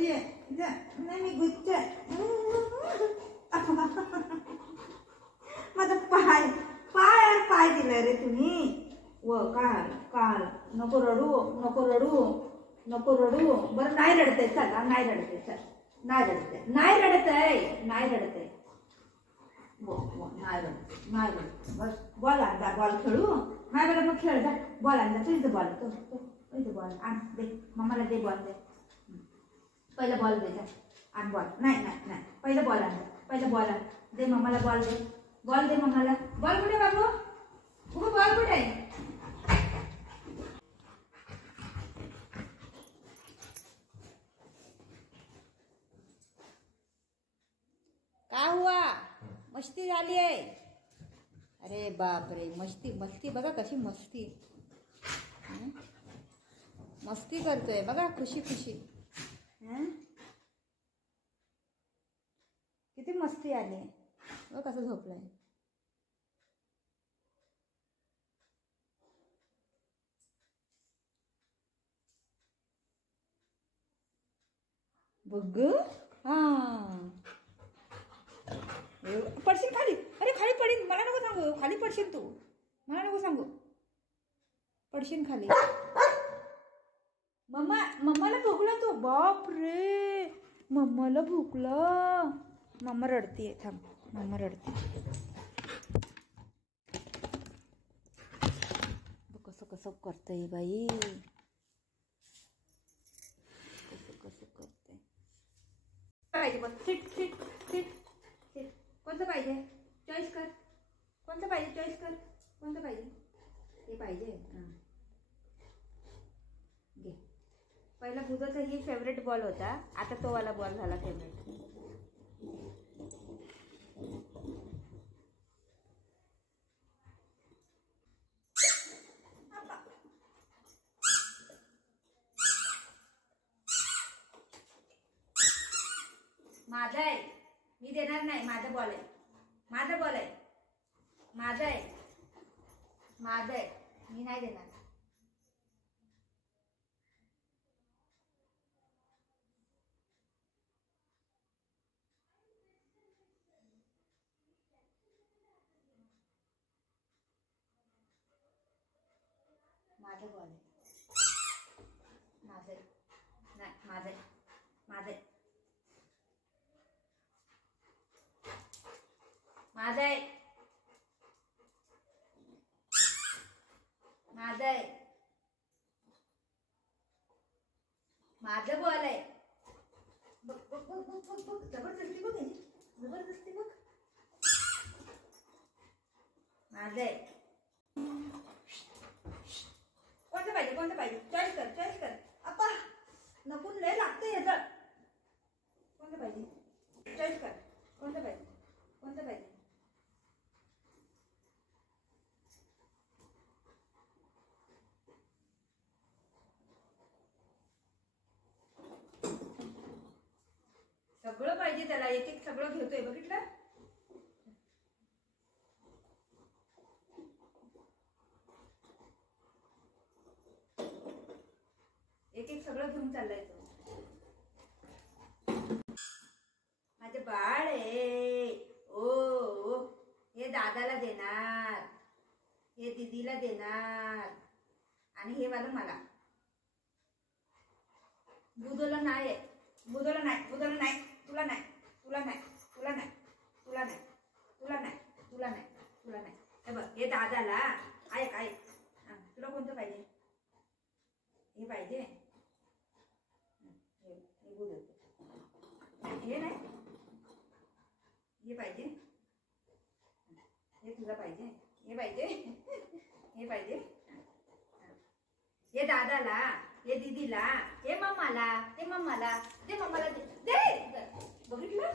रडतीये. नाही मी गुच्छ माझा पाय पाय पाय दिलाय रे तुम्ही. व काल काल नको रडू नको रडू नको रडू. बरं नाही रडते चल. नाही रडते चल. नाही रडते नाही रडते नाही रडते. नाही रडते नाही रडते. बस बॉल आणला बॉल खेळू. नाही बरं मग खेळ जा. बॉल आणला तू. इथं बॉल इथं बॉल आण दे. मम्माला दे बॉल दे. पहिला बॉल दे जा. आण बॉल. नाही नाही नाही पहिलं बॉल आण. पहिलं बॉल आण दे मम्माला. बॉल दे. बॉल दे मम्माला. बॉल कुठे बाबू. बघू बॉल कुठे आहे. का हुआ. मस्ती झाली आहे. अरे बापरे मस्ती मस्ती बघा कशी मस्ती. मस्ती करतोय बघा खुशी खुशी. किती मस्ती आली. बघ कसं झोपलाय. बघ. हा पडशील खाली. अरे खाली पडीन. मला नको सांगू. खाली पडशील तू. मला नको सांगू. पडशील खाली. मम्मा मम्माला भुकला तो. बाप रे मम्माला भुकला. मम्मा रडतीये. थांब मम्मा रडते. कसं कसं करतंय बाई. कसं कसं करतंय. पाहिजे बस. Seat seat seat seat. कोणतं पाहिजे चॉईस कर. कोणतं पाहिजे चॉईस कर. कोणतं पाहिजे. हे पाहिजे. हां घे. पहिला बुधाचा ही फेवरेट बॉल होता. आता तो वाला बॉल झाला फेवरेट. माझा आहे. मी देणार नाही. माझा बॉल आहे. माझा बॉल आहे. माझा आहे. माझा आहे. मी नाही देणार. माझा बॉल आहे. माझा नाही. माझा माझा माझा आहे. माझा आहे. माझा बॉल आहे. बघ बघ बघ बघ बघ बघ. जबरदस्ती बघ याची. जबरदस्ती बघ. माझा आहे. कोणतं पाहिजे कोणतं पाहिजे चॉईस कर चॉईस कर. अप्पा नको लय लागतं याचं. कोणतं पाहिजे चॉईस कर. कोणतं पाहिजे कोणतं पाहिजे. सगळं पाहिजे त्याला. एक एक सगळं घेतोय बघितलं. एक एक सगळं घेऊन चाललाय तो. माझे बाळ आहे. ओ हे दादाला देणार. हे दीदीला देणार. आणि हे वाला मला. बुधोला नाही. बुधोला नाही. बुधोला नाही. तुला नाही. तुला नाही. तुला नाही. तुला नाही. तुला नाही. तुला नाही. तुला नाही. हे बघ हे दादाला. ऐक ऐक. तुला कोणतं पाहिजे. हे पाहिजे. हे बुध. हे नाही. हे पाहिजे. हे तुला पाहिजे. हे पाहिजे. हे पाहिजे. हे दादाला. हे दीदीला. हे मम्माला. ते मम्माला. ते मम्माला दे. बघितलं